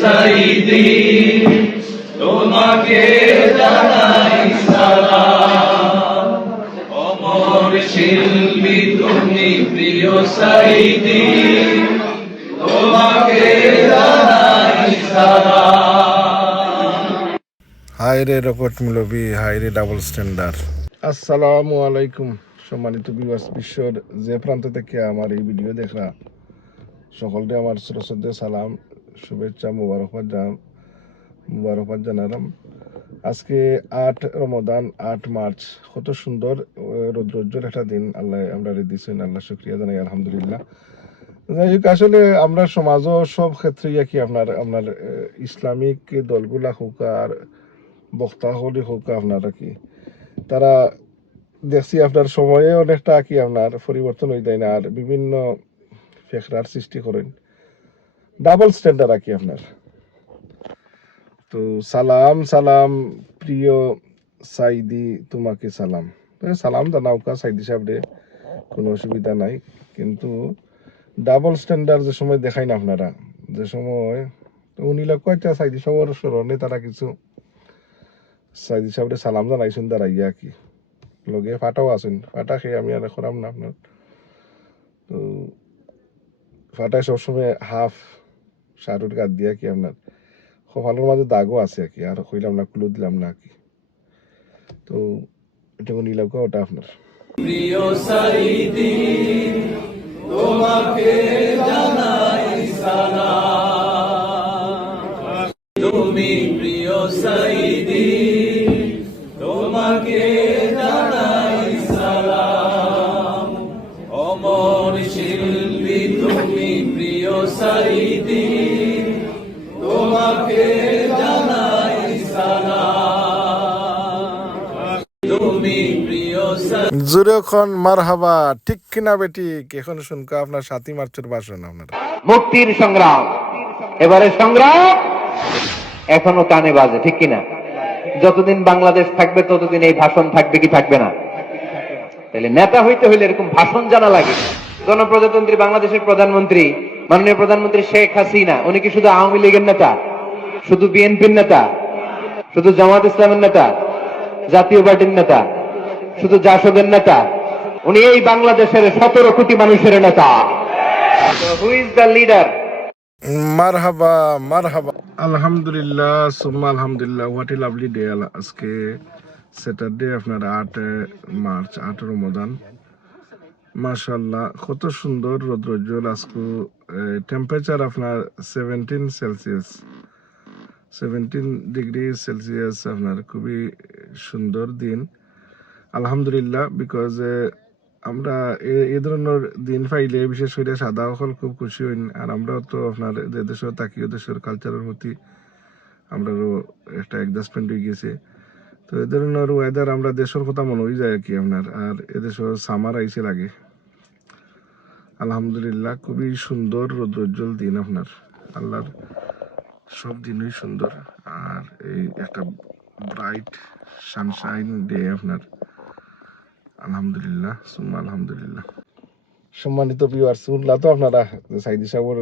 সাইদি তোমাকে জানাই সালাম। অমর শিল্পী তুমি প্রিয় সাইদি তোমাকে জানাই সালাম। হাইরে রকট মৌলবী, হাইরে ডাবল স্ট্যান্ডার্ড। আসসালামু আলাইকুম সম্মানিত ভিউয়ার্স, বিশ্বের যে প্রান্ত থেকে আমার এই ভিডিও দেখা সকলকে আমার শ্রদ্ধা সালাম, শুভেচ্ছা, মুবারকবাদ জানালাম। আজকে 8 রমাদান, 8 মার্চ। কত সুন্দর রৌদ্রোজ্জ্বল একটা দিন আল্লাহ আমরা দিয়েছেন, আল্লাহ শুকরিয়া জানাই, আলহামদুলিল্লাহ। যাই হোক, আসলে আমরা সমাজও সব ক্ষেত্রেই কি আপনার ইসলামিক দলগুলা হোক আর বক্তা হলি হোক, আপনারা কি তারা দেখছি আপনার সময়ে অনেকটা কি আপনার পরিবর্তন হয়ে যায় না, আর বিভিন্ন ফেকরার সৃষ্টি করেন, ডাবল স্ট্যান্ডার্ড আর কি আপনার। তো সালাম প্রিয় সাইদি তোমাকে সালাম। সালাম জানাওকা সাইদি সাহেব রে, কোনো অসুবিধা নাই, কিন্তু ডাবল স্ট্যান্ডার্ড যে সময় দেখাই না আপনারা, যে সময় উনি লোক কয়েকটা সাইদি সাহেবের স্মরণে তারা কিছু সাইদি সাহেবরে সালাম জানাইছেন দাঁড়াইয়া কি লগে ফাটাও আছেন, ফাটা খেয়ে আমি আর করাম না আপনার। তো ফাটায় সবসময় হাফ শার্টের গাত দিয়া কি আপনার কপালের মাঝে দাগও আছে আর কি, আর কইলাম না, ক্লু দিলাম না কি। তো এটা নিলাম ওটা আপনার প্রিয় সাইদি তোমাকে জানাই সালাম। তুমি প্রিয় সাইদি তোমাকে জানাই সালাম। অমর শিল্পী তুমি প্রিয় সাইদি তোমাকে জানাই সালাম। তুমি প্রিয় জোরে খন মারহাবা, ঠিক কিনা বেঠিক? এখন শুনকা আপনার 7 মার্চের ভাষণ আপনার। মুক্তির সংগ্রাম, এবারে সংগ্রাম এখনো কানে বাজে, ঠিক কিনা? যতদিন বাংলাদেশ থাকবে ততদিন এই ভাষণ থাকবে কি থাকবে না? তাহলে নেতা হইতে হইলে এরকম ভাষণ জানা লাগে। গণপ্রজাতন্ত্রী বাংলাদেশের প্রধানমন্ত্রী, মাননীয় প্রধানমন্ত্রী শেখ হাসিনা, উনি কি শুধু আওয়ামী লীগের নেতা, শুধু বিএনপির নেতা, শুধু জামাত ইসলামের নেতা, জাতীয় পার্টির নেতা, শুধু জাসদের নেতা? উনি এই বাংলাদেশের 17 কোটি মানুষের নেতা। Who is the leader? মারহাবা। আলহামদুলিল্লাহ সুম্মা আলহামদুলিল্লাহ। What a lovely day. আজকে স্যাটারডে আপনার 8 মার্চ, 8 রমাদান। মাশাআল্লাহ, কত সুন্দর রৌদ্রোজ্জ্বল। আজকে টেম্পারেচার আপনার 17 ডিগ্রি সেলসিয়াস আপনার, খুবই সুন্দর দিন আলহামদুলিল্লাহ। বিকজ আমরা এই ধরনের দিন পাইলে বিশেষ করে সাদা হল খুব খুশি হইন, আর আমরাও তো আপনার যে দেশের তাকিয়ে দেশের কালচারের প্রতি আমরাও একটা অ্যাডজাস্টমেন্ট হয়ে গেছে। তো এই ধরনের ওয়েদার আমরা দেশের কথা মনে হয়ে যায় কি আপনার, আর এদেশের সামার আইসে লাগে আলহামদুলিল্লাহ। খুবই সুন্দর রৌদ্রোজ্জ্বল দিন আপনার, আল্লাহর সব দিনই সুন্দর। আর এই একটা ব্রাইট সানশাইন ডে আপনার, আলহামদুলিল্লাহ সুম্মা আলহামদুলিল্লাহ। সম্মানিত ভিউয়ার্স, শুনলা তো আপনারা সাইদি সাহেবের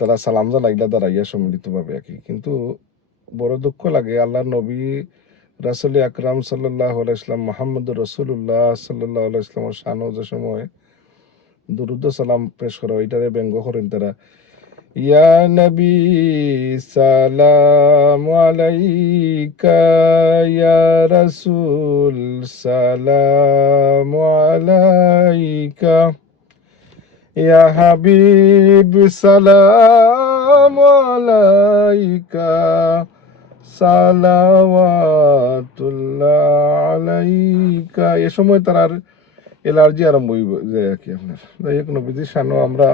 তারা সালাম জানাইলা দাঁড়াইয়া সম্মিলিতভাবে আর কি, কিন্তু বড় দুঃখ লাগে আল্লাহর নবী রাসূল আকরাম সাল্লাল্লাহু আলাইহি ওয়াসাল্লাম মুহাম্মদুর রাসূলুল্লাহ সাল্লাল্লাহু আলাইহি ওয়াসাল্লামের শানও যে সময় দুরূদ সালাম পেশ করা, এটারে ব্যঙ্গ করেন তারা। ইয়া নবী সালামু আলাইকা, ইয়া রাসূল সালামু আলাইকা, ইয়া হাবিব সালামু আলাইকা, সালাওয়াতুল্লাহ আলাইকা। এ সময় তার এলার্জি আরম্ভ হয়ে যায় আর কি আপনার। যাই হোক, নবীজির শানও আমরা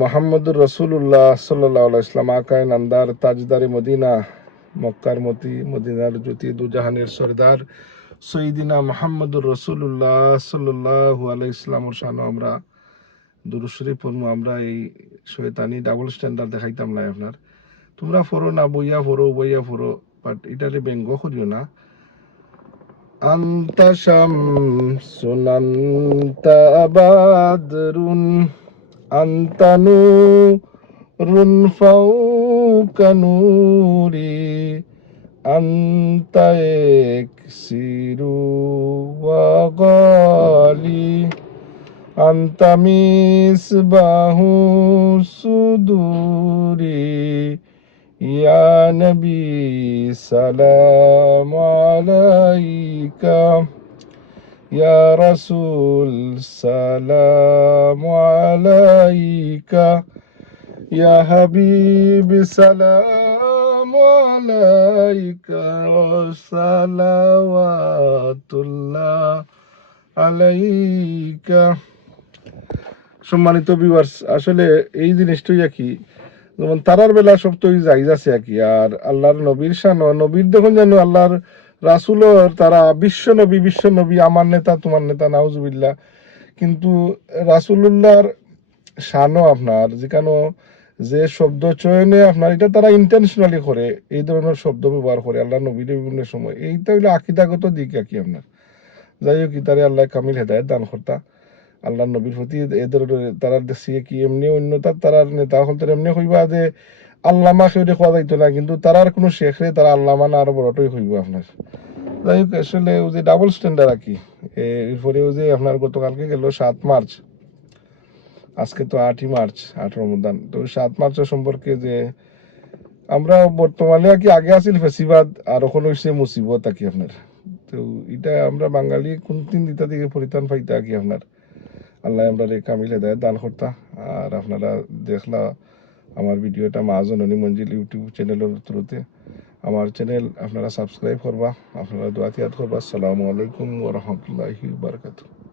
মোহাম্মদুর রসুল্লাহ সাল্লাল্লাহু আলাইহি ওয়াসাল্লাম, আকায়ে নামদার, তাজদারে মদিনা, মক্কার মতি, মদিনার জ্যোতি, দুজাহানের সরদার সৈয়দিনা মোহাম্মদুর রসুল্লাহ সাল্লাল্লাহু আলাইহি ওয়াসাল্লামের শানও আমরা দুরূদ শরীফ পড়বো। আমরা এই শয়তানি ডাবল স্ট্যান্ডার্ড দেখাইতাম না আপনার। তোমরা পড়ো না, বইয়া পড়ো, বাট এটারে ব্যঙ্গ করিও না। আনতা শামসুন আনতা বাদরুন আনতা নূরুন فوق نوري أنت يكسر وغالي أنت مصباح صدوري يا نبي سلام عليك يا رسول سلام عليك يا حبيب سلام عليك صلوات الله عليك। সম্মানিত ভিউয়ার্স, আসলে এই জিনিসটাই আর কি, যেমন তারার বেলা সব তো জায়জ আছে আর কি, আর আল্লাহর নবীর শান, নবীর দেখুন জানো আল্লাহর রাসূলর তারা বিশ্ব নবী আমার নেতা তোমার নেতা নাউজুবিল্লাহ, কিন্তু রাসূলুল্লাহর শানও আপনার যেখানে যে শব্দ চয়নে আপনার এটা তারা ইন্টেনশনালি করে, এই ধরনের শব্দ ব্যবহার করে আল্লাহ নবীর বিভিন্ন সময়, এইটা হইলো আকিদাগত দিক আর কি আপনার। যাই হোক, তারে আল্লাহ কামিল হেদায়েত দান করতা। আল্লাহ নবীর প্রতি এ ধরনের তারা দেখছি কি এমনি অন্যতার তারার নেতা হল তারা এমনি হইবা যে আল্লামা সেটা খোয়া যাইতো না, কিন্তু তারার কোনো শেখরে তারা আল্লামা না আরো বড়টাই হইব আপনার। যাই হোক, আসলে ও যে ডাবল স্ট্যান্ডার্ড আর কি। এরপরেও যে আপনার গতকালকে গেল 7 মার্চ, আজকে তো 8ই মার্চ, 8 রমজান। তো 7 মার্চের সম্পর্কে যে আমরা বর্তমানে আর কি, আগে আছিল ফেসিবাদ আর এখন হয়েছে মুসিবত আর কি আপনার। তো এটা আমরা বাঙালি কোন দিন দিতা দিকে পরিত্রাণ পাইতা আর কি আপনার। আল্লাহ আমরা কামিল হেদায়েত দান করতা। আর আপনারা দেখলা আমার ভিডিওটা মা জননী মঞ্জিল ইউটিউব চ্যানেলের থ্রুতে। আমার চ্যানেল আপনারা সাবস্ক্রাইব করবা, আপনারা দোয়া তিয়াদ করবা। আসসালামু আলাইকুম ওয়া রাহমাতুল্লাহি ওয়া বারাকাতুহু।